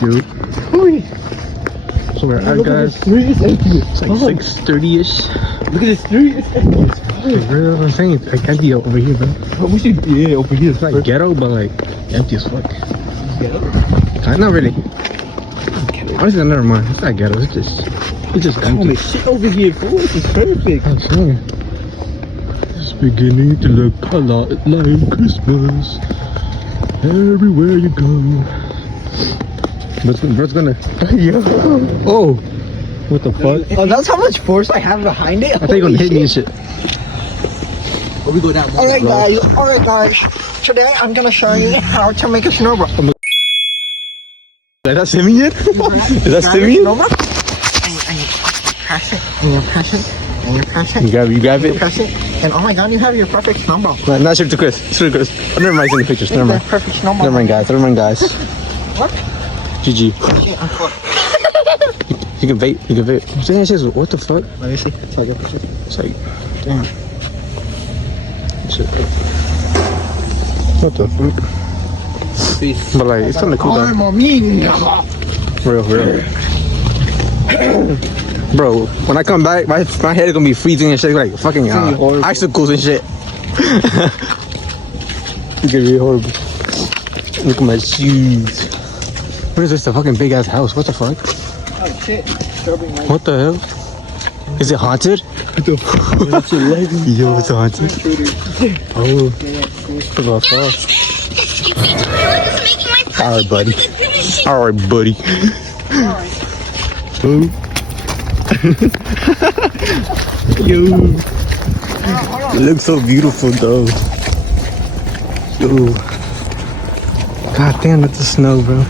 Yo. So we're out, guys. It's like 6:30ish. Look at this street. It's empty as fuck. For real, I'm saying it's like empty over here, bro. We should, yeah, over here. It's like ghetto, but like empty as fuck. Ghetto? Not really. Honestly, never mind. It's not ghetto. It's just Oh, empty. there's shit over here, fool. This is perfect. I'm telling you. It's beginning to look a lot like Christmas. Everywhere you go. Bro's gonna. Yo. Oh. What the fuck? Oh, that's how much force I have behind it? I think you're gonna hit me and shit. Or we go down. Alright guys. Today I'm gonna show you how to make a snowball. Is that Simeon? Is that Simeon? And you press it, and you press it, and you press it. You grab it? You press it, and oh my god, you have your perfect snowball. No, not show it to Chris. Show it to Chris. Oh, never mind, it's in the pictures. Never mind. Perfect snowball. Never mind, guys. What? GG. Shit, I'm fucked. You can vape. What the fuck? Let me see. It's like, damn. Shit. What the fuck? Peace. But like, it's time to cool down. Real. Bro, when I come back, my head is gonna be freezing and shit, like fucking icicles and shit. It's gonna be horrible. Look at my shoes. What is this? A fucking big ass house? What the fuck? Oh shit. What the hell? Is it haunted? Yo, it's haunted. Oh, look how far. Alright, buddy. Oh. Yo. It looks so beautiful though. Yo. God damn, that's the snow, bro.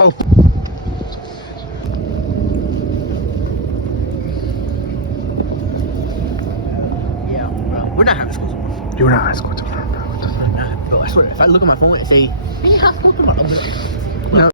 Oh. Yeah, bro. We're not having school tomorrow. You're not high school tomorrow, bro. What the fuck? Bro, I swear, if I look at my phone and say, we have school tomorrow, I'll be like,